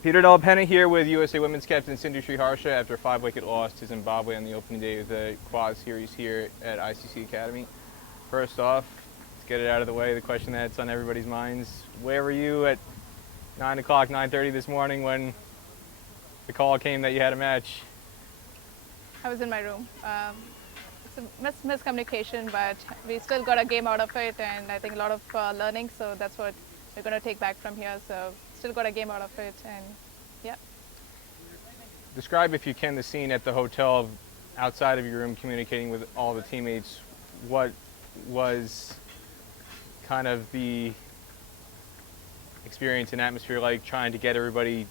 Peter Delapenna here with USA Women's captain Sindhu Sriharsha after a 5-wicket loss to Zimbabwe on the opening day of the Quad Series here at ICC Academy. First off, let's get it out of the way. The question that's on everybody's minds: where were you at 9 o'clock, 9:30 this morning when the call came that you had a match? I was in my room. It's a miscommunication, but we still got a game out of it, and I think a lot of learning. So that's what we're going to take back from here. So still got a game out of it, and yeah. Describe, if you can, the scene at the hotel outside of your room communicating with all the teammates. What was kind of the experience and atmosphere like, trying to get everybody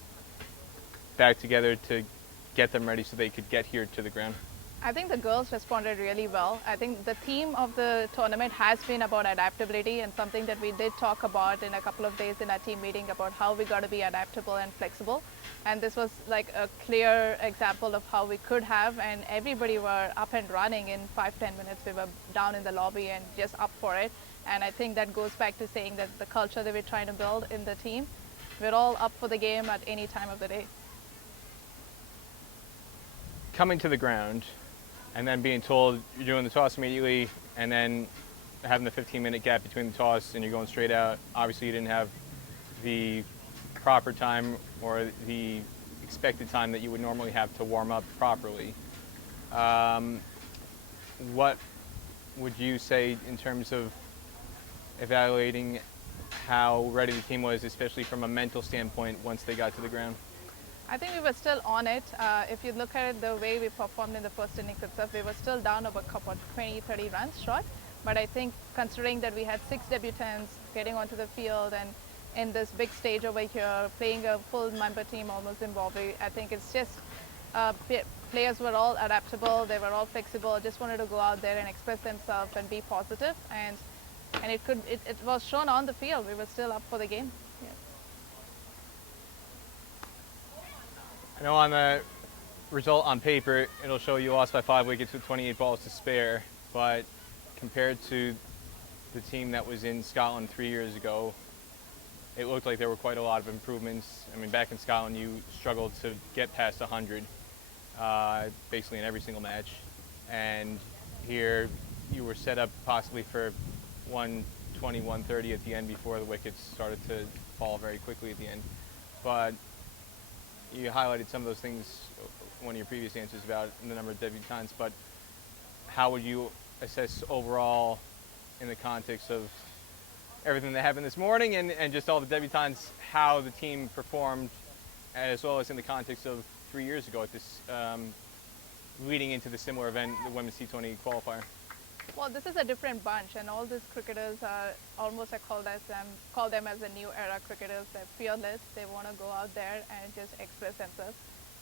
back together to get them ready so they could get here to the ground? I think the girls responded really well. I think the theme of the tournament has been about adaptability, and something that we did talk about in a couple of days in our team meeting about how we got to be adaptable and flexible. And this was like a clear example of how we could have, and everybody were up and running in 5-10 minutes. We were down in the lobby and just up for it. And I think that goes back to saying that the culture that we're trying to build in the team, we're all up for the game at any time of the day. Coming to the ground and then being told you're doing the toss immediately, and then having the 15-minute gap between the toss and you're going straight out. Obviously, you didn't have the proper time or the expected time that you would normally have to warm up properly. What would you say in terms of evaluating how ready the team was, especially from a mental standpoint, once they got to the ground? I think we were still on it. If you look at it, the way we performed in the first innings itself, we were still down about 20-30 runs short. But I think considering that we had 6 debutants getting onto the field and in this big stage over here, playing a full member team, almost Zimbabwe, I think it's just players were all adaptable, they were all flexible, just wanted to go out there and express themselves and be positive. And it was shown on the field. We were still up for the game. Yeah. I know on the result on paper, it'll show you lost by 5 wickets with 28 balls to spare, but compared to the team that was in Scotland 3 years ago, it looked like there were quite a lot of improvements. I mean, back in Scotland, you struggled to get past 100, basically in every single match. And here, you were set up possibly for 120, 130 at the end before the wickets started to fall very quickly at the end. But you highlighted some of those things, one of your previous answers about the number of debutantes, but how would you assess overall in the context of everything that happened this morning and just all the debutantes, how the team performed, as well as in the context of 3 years ago at this, leading into the similar event, the Women's T20 qualifier? Well, this is a different bunch, and all these cricketers are almost, I call them as the new era cricketers. They're fearless. They want to go out there and just express themselves.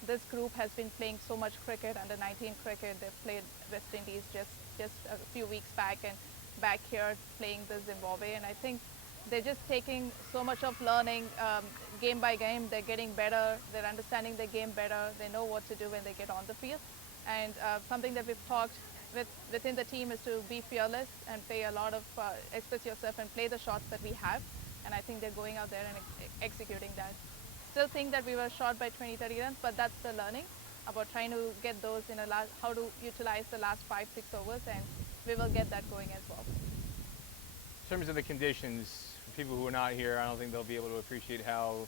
This group has been playing so much cricket, under 19 cricket. They've played West Indies just a few weeks back, and back here playing the Zimbabwe. And I think they're just taking so much of learning game by game. They're getting better. They're understanding the game better. They know what to do when they get on the field. And something that we've talked within the team is to be fearless and play a lot of express yourself and play the shots that we have. And I think they're going out there and executing that. Still think that we were short by 20-30 runs, but that's the learning about trying to get those in how to utilize the last 5-6 overs, and we will get that going as well. In terms of the conditions, for people who are not here, I don't think they'll be able to appreciate how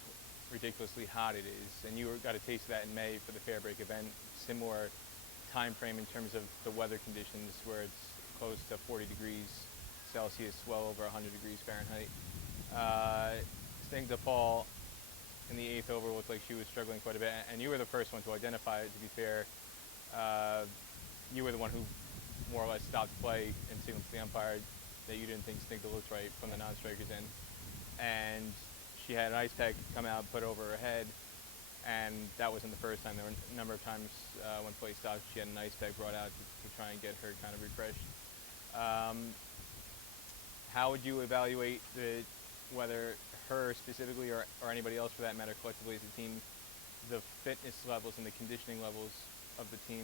ridiculously hot it is. And you got a taste of that in May for the Fair Break event. Similar time frame in terms of the weather conditions, where it's close to 40 degrees Celsius, well over 100 degrees Fahrenheit. Sting DePaul in the 8th over looked like she was struggling quite a bit, and you were the first one to identify it, to be fair. You were the one who more or less stopped play and signaled to the umpire that you didn't think Snigdha looked right from the non-strikers end. And she had an ice pack come out, put over her head, and that wasn't the first time. There were a number of times when play stopped, she had an ice pack brought out to try and get her kind of refreshed. How would you evaluate whether her specifically or anybody else for that matter collectively as a team, the fitness levels and the conditioning levels of the team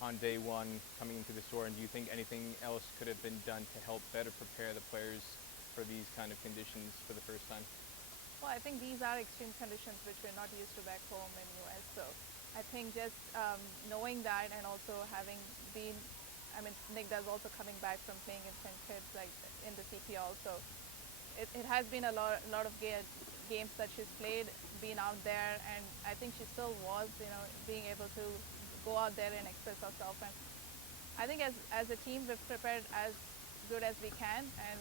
on day one coming into this tour? And do you think anything else could have been done to help better prepare the players for these kind of conditions for the first time? Well, I think these are extreme conditions which we're not used to back home in US. So I think just knowing that, and also having been, I mean, Nick does also coming back from playing in St. Kitts, like in the CPL. So it has been a lot of games that she's played, been out there, and I think she still was, being able to go out there and express herself. And I think as a team, we've prepared as good as we can, and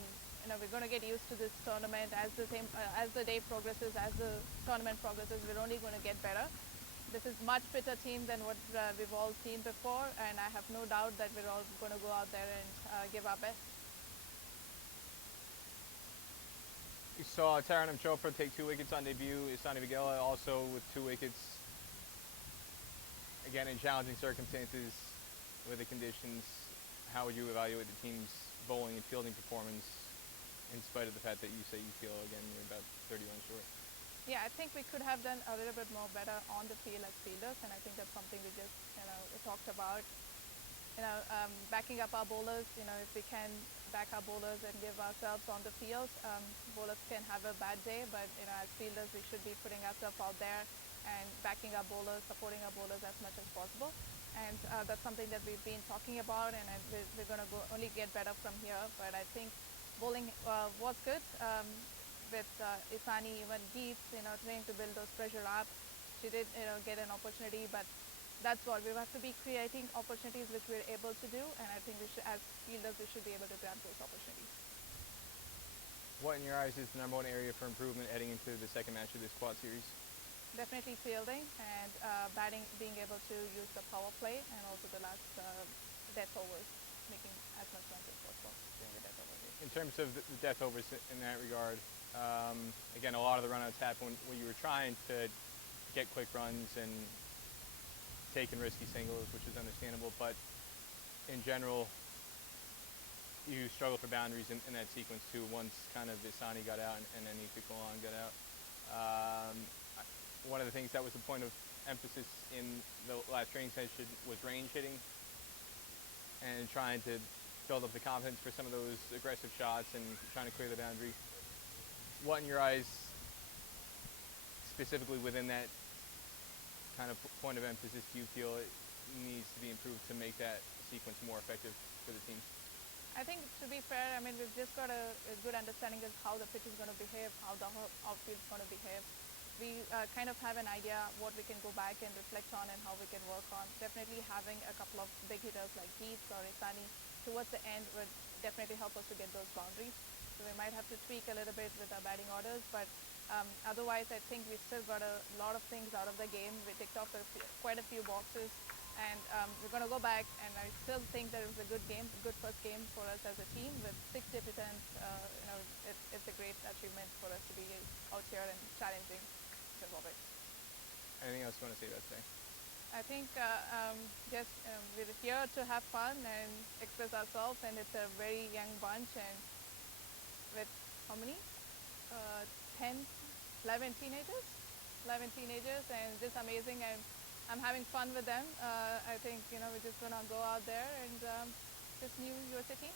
we're going to get used to this tournament as the day progresses, as the tournament progresses. We're only going to get better. This is much fitter team than what we've all seen before, and I have no doubt that we're all going to go out there and give our best. You saw Taranam Chopra take 2 wickets on debut. Isani Vigela also with 2 wickets. Again, in challenging circumstances with the conditions, how would you evaluate the team's bowling and fielding performance in spite of the fact that you say you feel, again, you're about 30 runs short? Yeah, I think we could have done a little bit more better on the field as fielders, and I think that's something we just, talked about. Backing up our bowlers, if we can back our bowlers and give ourselves on the field, bowlers can have a bad day, but, as fielders, we should be putting ourselves out there and backing our bowlers, supporting our bowlers as much as possible. And that's something that we've been talking about, and we're going to only get better from here. But I think bowling was good with Isani, even Geets, trying to build those pressure up. She did, get an opportunity, but that's what we have to be creating opportunities which we're able to do, and I think we should, as fielders, we should be able to grab those opportunities. What, in your eyes, is the #1 area for improvement heading into the second match of this quad series? Definitely fielding and batting, being able to use the power play, and also the last death overs, making as much runs as possible during the death overs. In terms of the death overs in that regard, again, a lot of the runouts happened when you were trying to get quick runs and taking risky singles, which is understandable, but in general, you struggle for boundaries in that sequence too. Once kind of Isani got out and then Ika Kolan got out. One of the things that was the point of emphasis in the last training session was range hitting and trying to build up the confidence for some of those aggressive shots and trying to clear the boundary. What, in your eyes, specifically within that kind of point of emphasis, do you feel it needs to be improved to make that sequence more effective for the team? I think, to be fair, I mean, we've just got a good understanding of how the pitch is going to behave, how the outfield is going to behave. We kind of have an idea what we can go back and reflect on and how we can work on. Definitely having a couple of big hitters like Geets or Isani towards the end would definitely help us to get those boundaries. So we might have to tweak a little bit with our batting orders, but otherwise I think we've still got a lot of things out of the game. We ticked off quite a few boxes, and we're going to go back, and I still think that it was a good game, a good first game for us as a team with 6 debutants. It's a great achievement for us to be out here and challenging Zimbabwe. Anything else you want to say about today? I think just we're here to have fun and express ourselves, and it's a very young bunch, and with how many? 10, 11 teenagers? 11 teenagers, and just amazing, and I'm having fun with them. I think, we're just going to go out there and just new USA team.